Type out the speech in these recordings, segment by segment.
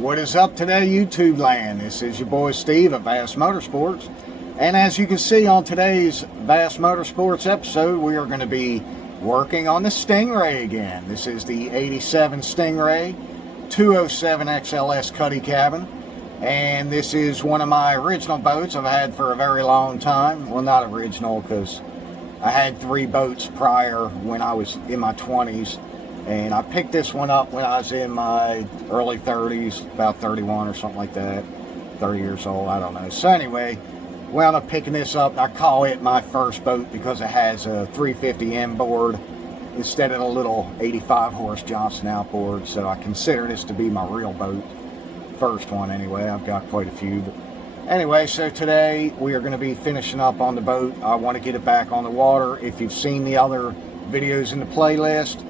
What is up today, YouTube land? This is your boy Steve at Vassmotorsports, and as you can see on today's Vassmotorsports episode, we are going to be working on the Stingray again. This is the 87 Stingray 207 XLS cuddy cabin, and this is one of my original boats I've had for a very long time. Well, not original, because I had 3 boats prior when I was in my 20s. And I picked this one up when I was in my early 30s, about 31 or something like that. 30 years old, I don't know. So anyway, wound up picking this up. I call it my first boat because it has a 350 inboard instead of the little 85 horse Johnson outboard. So I consider this to be my real boat. First one anyway. I've got quite a few. But anyway, so today we are going to be finishing up on the boat. I want to get it back on the water. If you've seen the other videos in the playlist,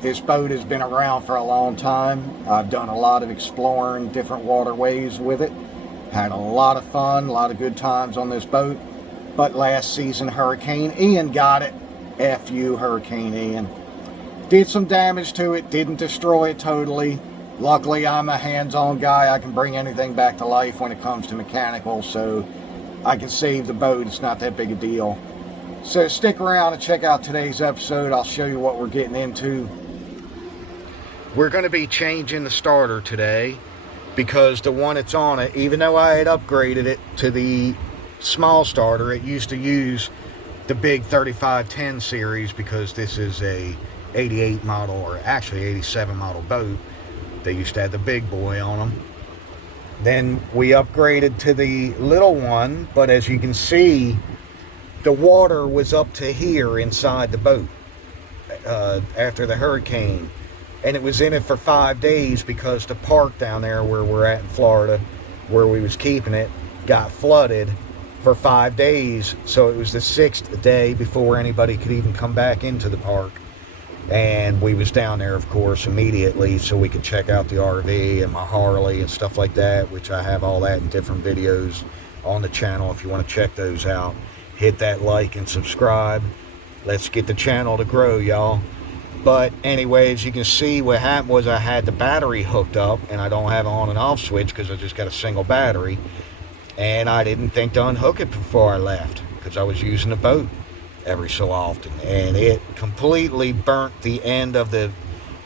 this boat has been around for a long time. I've done a lot of exploring different waterways with it. Had a lot of fun, a lot of good times on this boat. But last season, Hurricane Ian got it. F you, Hurricane Ian. Did some damage to it, didn't destroy it totally. Luckily, I'm a hands-on guy. I can bring anything back to life when it comes to mechanical, so I can save the boat. It's not that big a deal. So stick around and check out today's episode. I'll show you what we're getting into. We're going to be changing the starter today because the one that's on it, even though I had upgraded it to the small starter, it used to use the big 3510 series because this is a 88 model, or actually 87 model boat. They used to have the big boy on them. Then we upgraded to the little one, but as you can see, the water was up to here inside the boat after the hurricane, and it was in it for 5 days because the park down there where we're at in Florida, where we was keeping it, got flooded for 5 days. So it was the 6th day before anybody could even come back into the park, and we was down there, of course, immediately so we could check out the RV and my Harley and stuff like that, which I have all that in different videos on the channel if you want to check those out. Hit that like and subscribe. Let's get the channel to grow, y'all. But anyway, as you can see, what happened was I had the battery hooked up, and I don't have an on and off switch because I just got a single battery. And I didn't think to unhook it before I left because I was using the boat every so often. And it completely burnt the end of the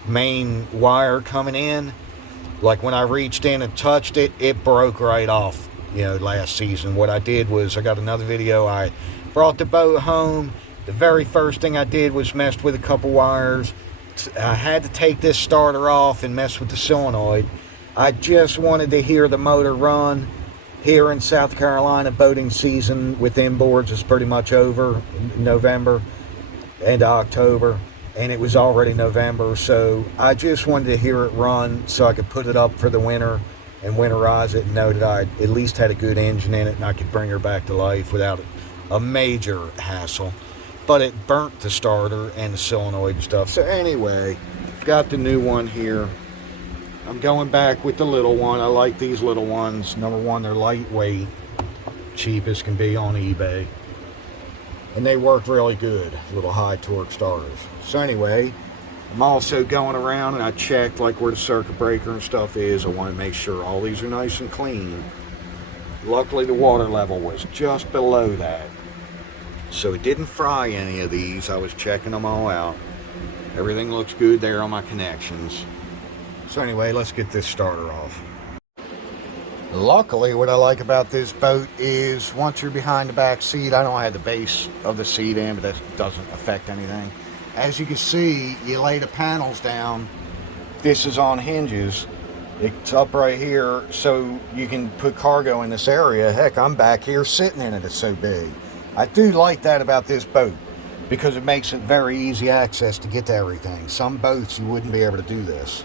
main wire coming in. Like when I reached in and touched it, it broke right off. You know, last season, what I did was I got another video. I brought the boat home. The very first thing I did was messed with a couple wires. I had to take this starter off and mess with the solenoid. I just wanted to hear the motor run. Here in South Carolina, boating season with inboards is pretty much over in November and October, and it was already November, so I just wanted to hear it run so I could put it up for the winter and winterize it and know that I at least had a good engine in it and I could bring her back to life without a major hassle. But it burnt the starter and the solenoid and stuff. So anyway, got the new one here. I'm going back with the little one. I like these little ones. Number one, they're lightweight, cheap as can be on eBay, and they work really good, little high torque starters. So anyway, I'm also going around and I checked like where the circuit breaker and stuff is. I want to make sure all these are nice and clean. Luckily the water level was just below that, so it didn't fry any of these. I was checking them all out. Everything looks good there on my connections. So anyway, let's get this starter off. Luckily, what I like about this boat is once you're behind the back seat, I don't have the base of the seat in, but that doesn't affect anything. As you can see, you lay the panels down. This is on hinges. It's up right here, so you can put cargo in this area. Heck, I'm back here sitting in it. It's so big. I do like that about this boat because it makes it very easy access to get to everything. Some boats, you wouldn't be able to do this.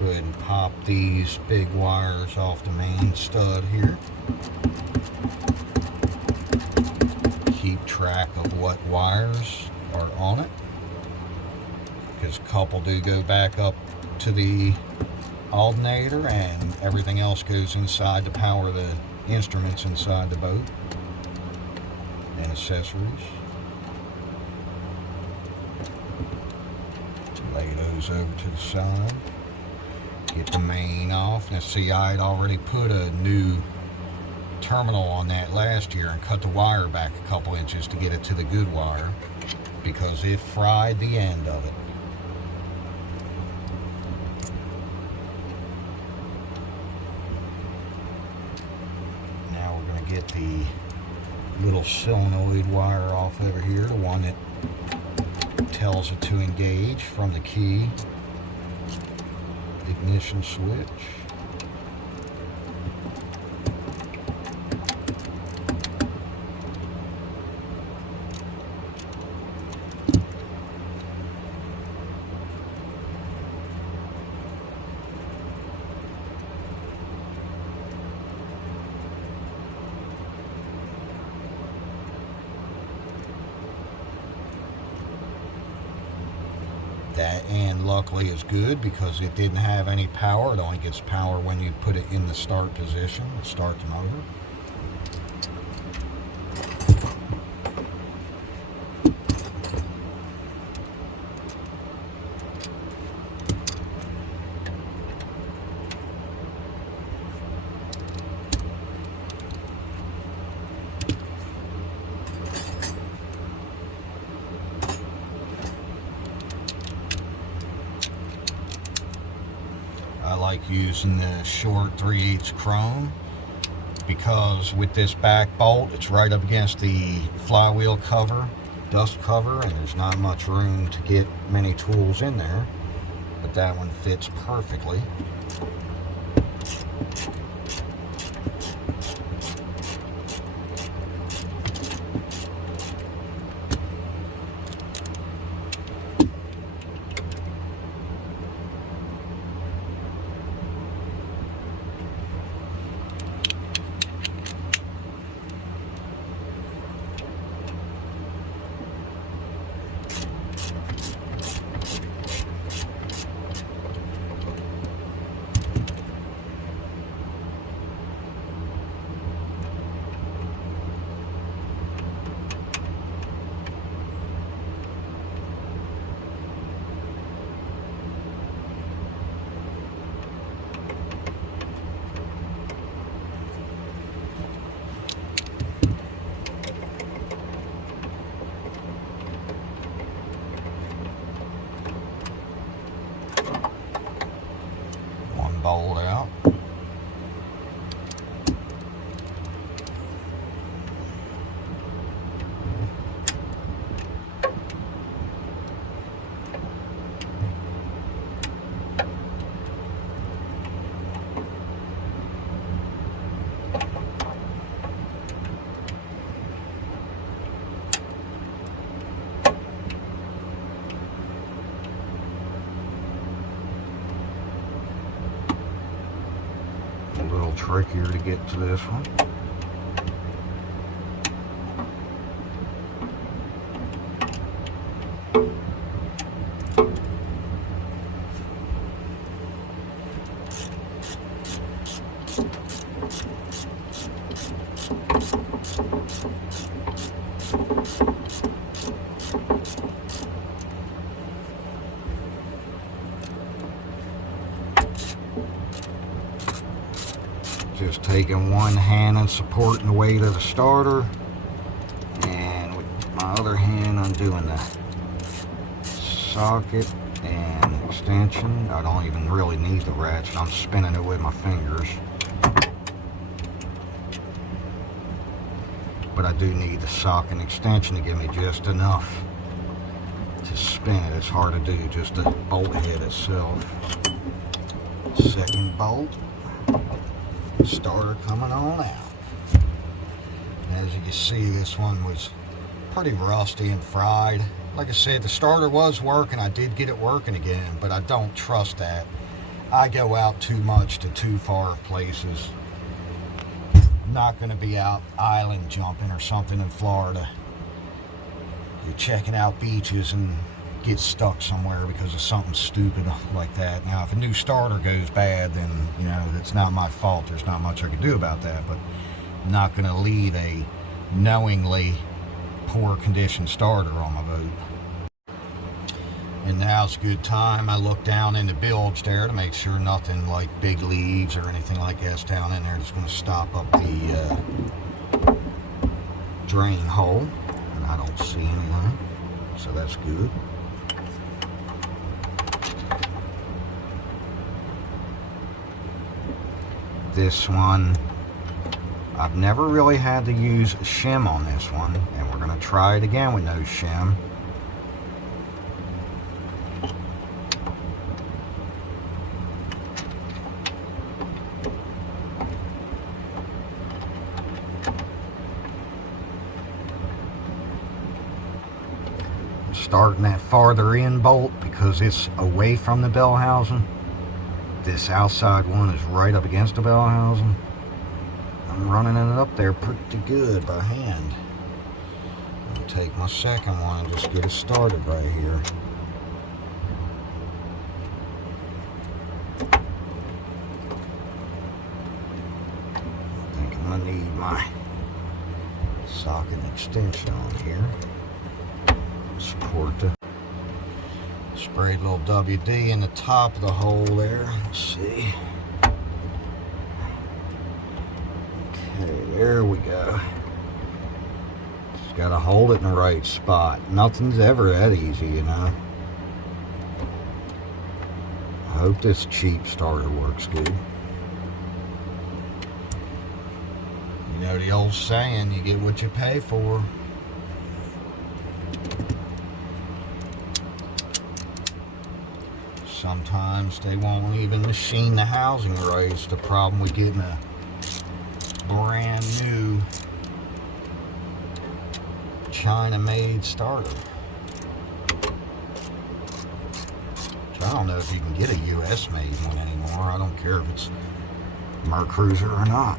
Go ahead and pop these big wires off the main stud here. Keep track of what wires are on it, because a couple do go back up to the alternator and everything else goes inside to power the instruments inside the boat and accessories. those over to the side. Get the main off. Now see, I had already put a new terminal on that last year and cut the wire back a couple inches to get it to the good wire because it fried the end of it. Now we're going to get the little solenoid wire off over here, the one that tells it to engage from the key ignition switch. That end luckily is good because it didn't have any power. It only gets power when you put it in the start position, start the motor. I like using the short 3/8 chrome because with this back bolt it's right up against the flywheel cover, dust cover, and there's not much room to get many tools in there, but that one fits perfectly. Bolt out. A little trickier to get to this one. Just taking one hand and supporting the weight of the starter, and with my other hand undoing the socket and extension. I don't even really need the ratchet, I'm spinning it with my fingers. But I do need the socket and extension to give me just enough to spin it. It's hard to do just the bolt head itself. Second bolt. Starter coming on out. As you can see, this one was pretty rusty and fried. Like I said, the starter was working. I did get it working again, but I don't trust that. I go out too much to too far places. I'm not going to be out island jumping or something in Florida. You're checking out beaches and get stuck somewhere because of something stupid like that. Now, if a new starter goes bad, then, you know, it's not my fault. There's not much I can do about that, but I'm not going to leave a knowingly poor condition starter on my boat. And now's a good time. I look down in the bilge there to make sure nothing like big leaves or anything like that's down in there that's going to stop up the drain hole. And I don't see anything, so that's good. This one, I've never really had to use shim on this one, and we're going to try it again with no shim. Starting that farther in bolt because it's away from the bell housing. This outside one is right up against the bell housing. I'm running it up there pretty good by hand. I'll take my second one and just get it started right here. I think I'm gonna need my socket extension on here. Support the sprayed little WD in the top of the hole there. Let's see. Okay, there we go. Just gotta hold it in the right spot. Nothing's ever that easy, you know. I hope this cheap starter works good. You know the old saying, you get what you pay for. Sometimes they won't even machine the housing right. It's the problem with getting a brand new China-made starter. Which I don't know if you can get a US-made one anymore. I don't care if it's Mercruiser or not.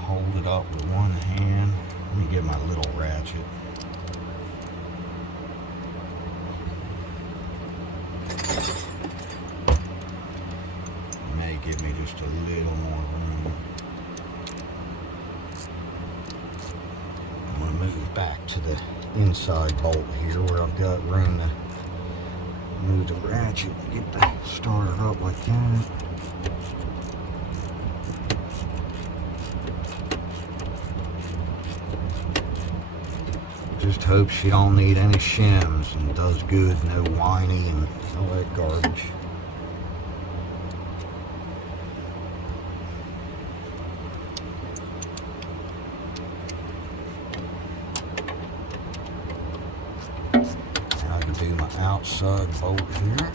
Hold it up with one hand. Let me get my little ratchet. It may give me just a little more room. I'm going to move back to the inside bolt here where I've got room to move the ratchet and get the starter up like that. Just hope she don't need any shims and does good, no whiny and all that garbage. Now I can do my outside bolt here.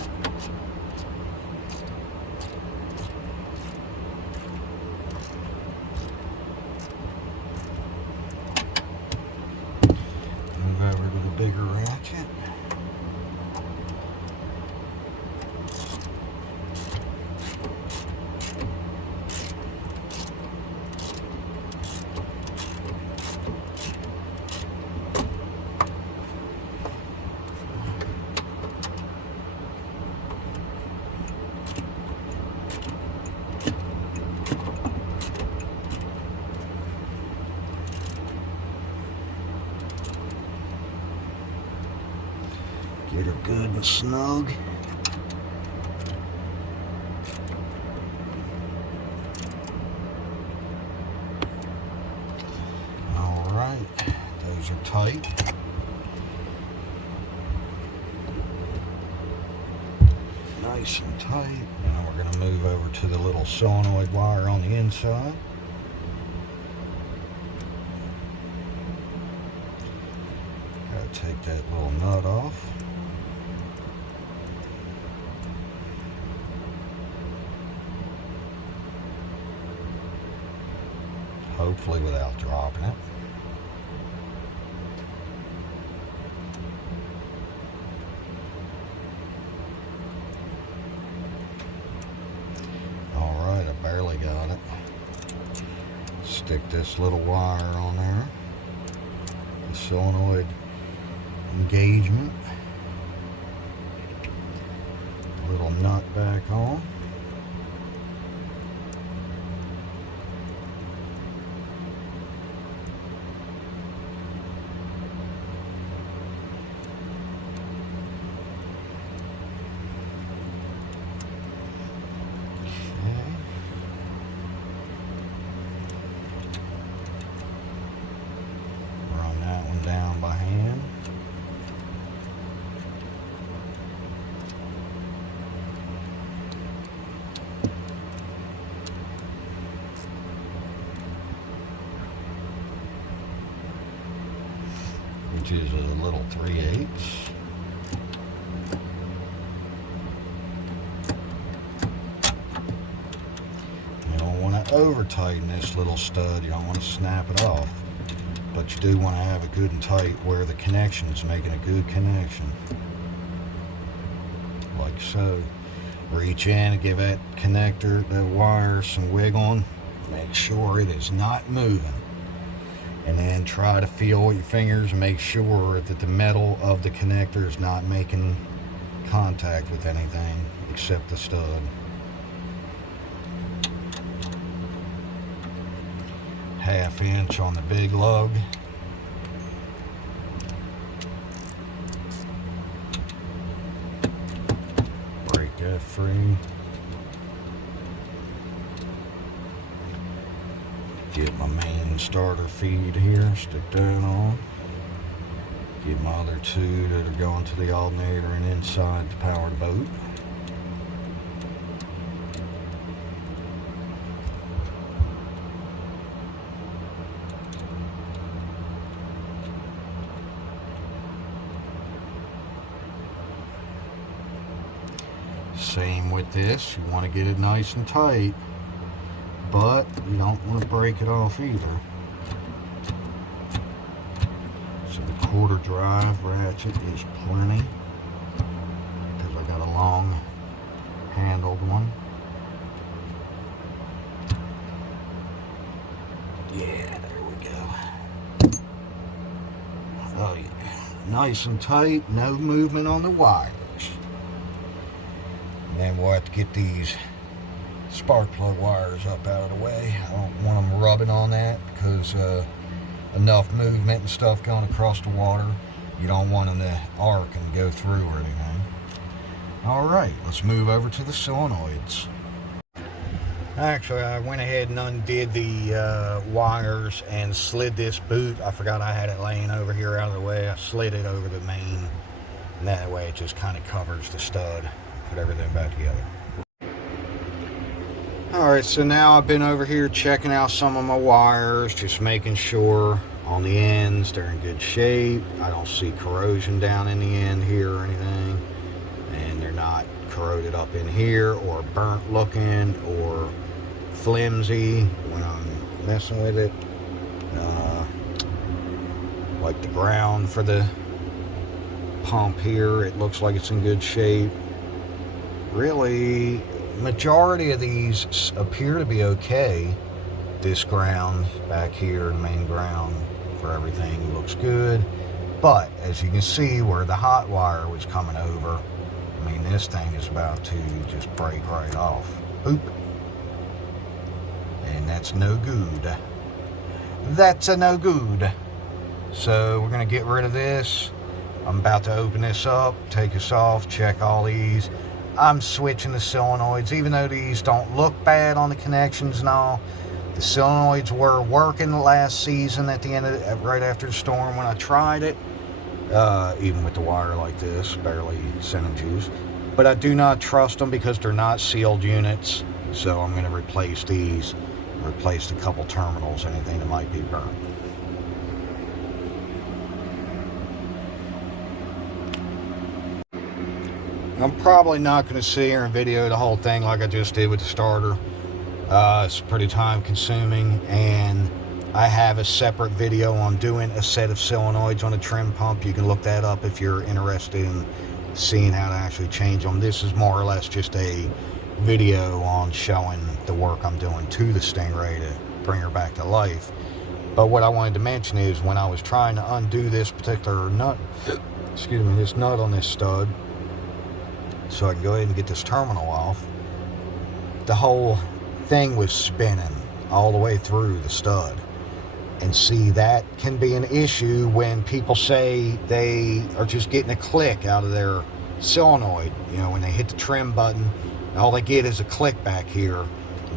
Over to the bigger ratchet. Get her good and snug. All right, those are tight. Nice and tight. Now we're going to move over to the little solenoid wire on the inside. Got to take that little nut off. Hopefully without dropping it. Alright, I barely got it. Stick this little wire on there. The solenoid engagement. Little nut back on. Run that one down by hand. Which is a little 3/8. You don't want to over tighten this little stud. You don't want to snap it off, but you do want to have it good and tight where the connection is making a good connection, like so. Reach in and give that connector, that wire, some wiggling. Make sure it is not moving. And then try to feel with your fingers and make sure that the metal of the connector is not making contact with anything except the stud. ½ inch on the big lug. Break that free. Get my main starter feed here, stick that on. Get my other two that are going to the alternator and inside to power the boat. Same with this, you want to get it nice and tight, but you don't want to break it off either. So the quarter drive ratchet is plenty, because I got a long handled one. Yeah, there we go. Oh yeah, nice and tight, no movement on the wires. And then we'll have to get these spark plug wires up out of the way. I don't want them rubbing on that, because enough movement and stuff going across the water, you don't want them to arc and go through or anything. Alright, let's move over to the solenoids. Actually, I went ahead and undid the wires and slid this boot. I forgot I had it laying over here out of the way. I slid it over the main, and that way it just kind of covers the stud. Put everything back together. Alright, so now I've been over here checking out some of my wires, just making sure on the ends they're in good shape. I don't see corrosion down in the end here or anything, and they're not corroded up in here or burnt looking or flimsy when I'm messing with it. Like the ground for the pump here, it looks like it's in good shape. Really, majority of these appear to be okay. This ground back here, the main ground for everything, looks good. But as you can see where the hot wire was coming over, I mean, this thing is about to just break right off. Oop. And that's no good. That's a no good. So we're gonna get rid of this. I'm about to open this up, take this off, check all these. I'm switching the solenoids, even though these don't look bad on the connections and all. The solenoids were working last season at the end of right after the storm when I tried it. Even with the wire like this, barely sending juice. But I do not trust them because they're not sealed units. So I'm going to replace these, replace a couple terminals, anything that might be burnt. I'm probably not going to sit here and video the whole thing like I just did with the starter. It's pretty time consuming, and I have a separate video on doing a set of solenoids on a trim pump. You can look that up if you're interested in seeing how to actually change them. This is more or less just a video on showing the work I'm doing to the Stingray to bring her back to life. But what I wanted to mention is when I was trying to undo this particular nut excuse me, this nut on this stud, so I can go ahead and get this terminal off. The whole thing was spinning all the way through the stud. And see, that can be an issue when people say they are just getting a click out of their solenoid. You know, when they hit the trim button, all they get is a click back here.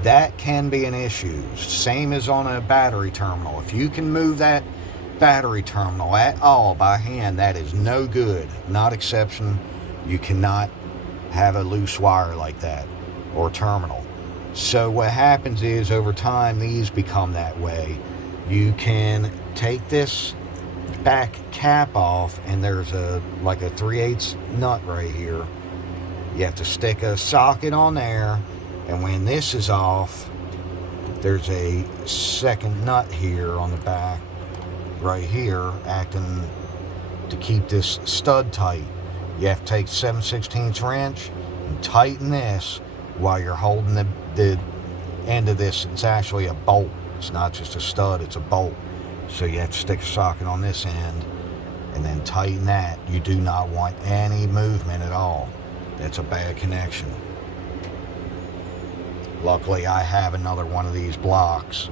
That can be an issue. Same as on a battery terminal. If you can move that battery terminal at all by hand, that is no good. Not exception. You cannot have a loose wire like that, or terminal. So what happens is, over time, these become that way. You can take this back cap off, and there's like a 3/8 nut right here. You have to stick a socket on there, and when this is off, there's a second nut here on the back right here, acting to keep this stud tight. You have to take 7/16 wrench and tighten this while you're holding the end of this. It's actually a bolt. It's not just a stud, it's a bolt. So you have to stick a socket on this end and then tighten that. You do not want any movement at all. That's a bad connection. Luckily, I have another one of these blocks.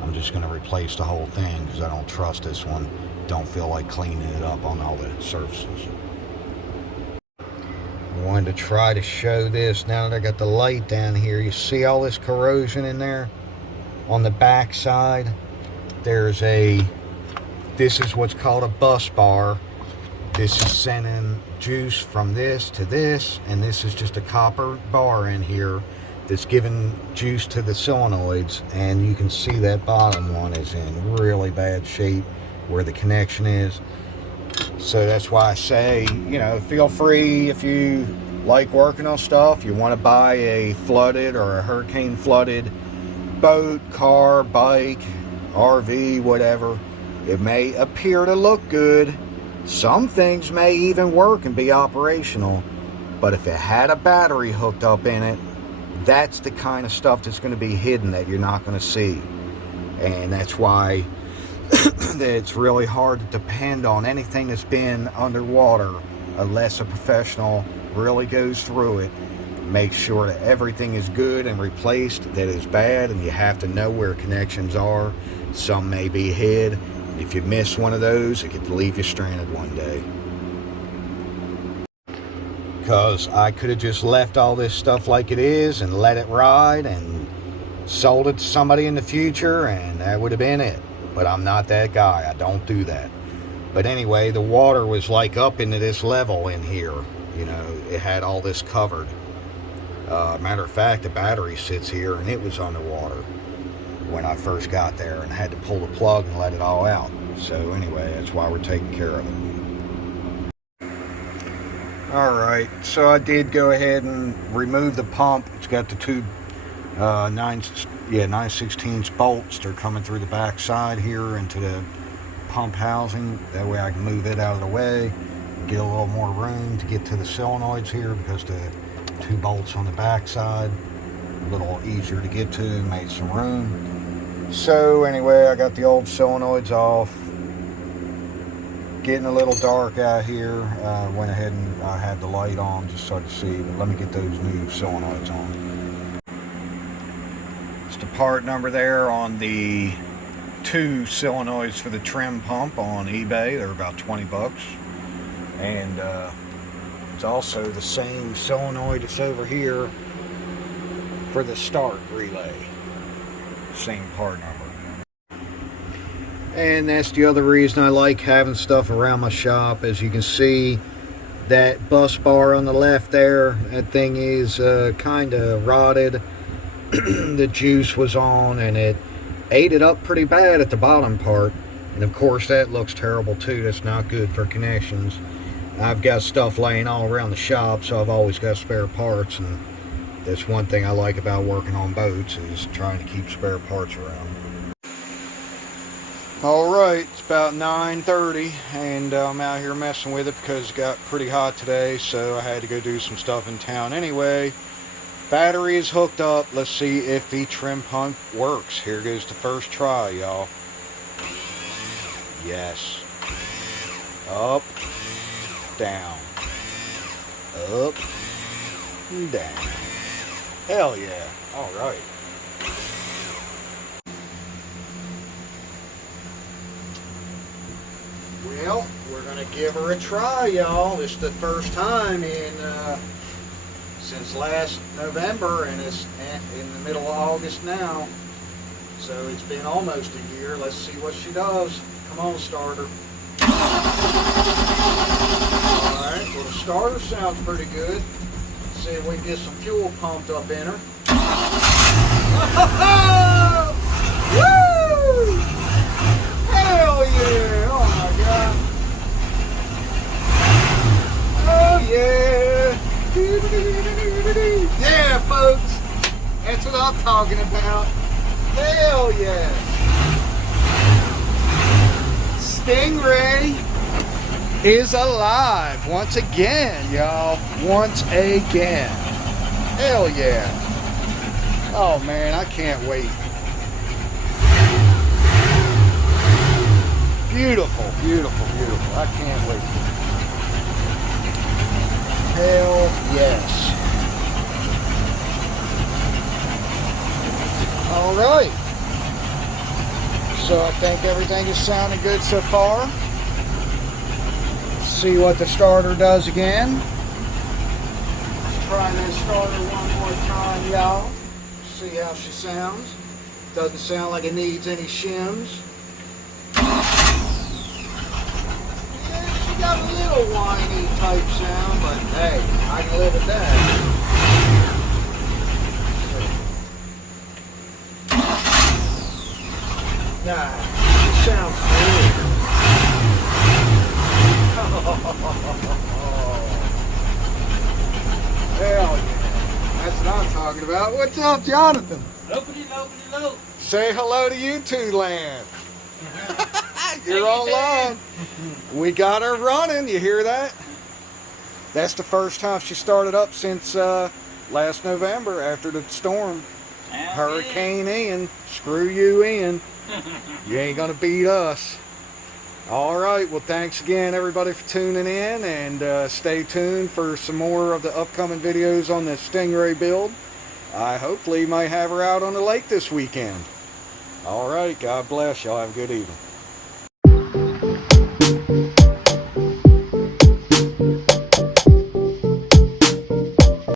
I'm just going to replace the whole thing because I don't trust this one. Don't feel like cleaning it up on all the surfaces. I wanted to try to show this now that I got the light down here. You see all this corrosion in there? On the back side, there's this is what's called a bus bar. This is sending juice from this to this, and this is just a copper bar in here that's giving juice to the solenoids, and you can see that bottom one is in really bad shape where the connection is. So that's why I say, you know, feel free, if you like working on stuff, you want to buy a flooded or a hurricane flooded boat, car, bike, RV, whatever. It may appear to look good. Some things may even work and be operational, but if it had a battery hooked up in it, that's the kind of stuff that's going to be hidden that you're not going to see. And that's why it's really hard to depend on anything that's been underwater unless a professional really goes through it, makes sure that everything is good and replaced that is bad, and you have to know where connections are. Some may be hid. If you miss one of those, it could leave you stranded one day. Because I could have just left all this stuff like it is and let it ride and sold it to somebody in the future, and that would have been it. But I'm not that guy. I don't do that. But anyway, the water was like up into this level in here. You know, it had all this covered. Matter of fact, the battery sits here, and it was underwater when I first got there, and I had to pull the plug and let it all out. So anyway, that's why we're taking care of it. Alright, so I did go ahead and remove the pump. It's got the two 9/16 bolts. They're coming through the back side here into the pump housing. That way I can move it out of the way, get a little more room to get to the solenoids here, because the two bolts on the back side a little easier to get to, made some room. So anyway, I got the old solenoids off. Getting a little dark out here. Went ahead and I had the light on just so I could see, but let me get those new solenoids on. It's the part number there on the two solenoids for the trim pump on eBay. They're about 20 bucks. And it's also the same solenoid that's over here for the start relay. Same part number. And that's the other reason I like having stuff around my shop. As you can see, that bus bar on the left there, that thing is kind of rotted. The juice was on, and it ate it up pretty bad at the bottom part. And of course, that looks terrible too. That's not good for connections. I've got stuff laying all around the shop, so I've always got spare parts, and that's one thing I like about working on boats, is trying to keep spare parts around. Alright, it's about 9:30, and I'm out here messing with it because it got pretty hot today, so I had to go do some stuff in town anyway. Battery is hooked up. Let's see if the trim pump works. Here goes the first try, y'all. Yes. Up. down. Up and down. Hell yeah. All right. Well, we're going to give her a try, y'all. This is the first time since last November, and it's in the middle of August now. So it's been almost a year. Let's see what she does. Come on, starter. Alright, well the starter sounds pretty good. Let's see if we can get some fuel pumped up in her. Woo! Hell yeah! Oh my god! Oh yeah! Yeah, folks! That's what I'm talking about. Hell yeah! Stingray is alive once again, y'all. Once again. Hell yeah. Oh man, I can't wait. Beautiful, beautiful, beautiful. I can't wait. Hell yes. All right. So I think everything is sounding good so far. Let's see what the starter does again. Let's try that starter one more time, y'all. See how she sounds. Doesn't sound like it needs any shims. Yeah, she got a little whiny type sound, but hey, I can live with that. Nah, it sounds good. Hell yeah. That's what I'm talking about. What's up, Jonathan? Lopity-lopity-lope. Say hello to YouTube land. You're online. We got her running. You hear that? That's the first time she started up since last November after the storm. Hurricane Ian. Screw you, Ian. You ain't gonna beat us. All right, well thanks again everybody for tuning in, and stay tuned for some more of the upcoming videos on the Stingray build. I hopefully might have her out on the lake this weekend. All right, God bless y'all. Have a good evening.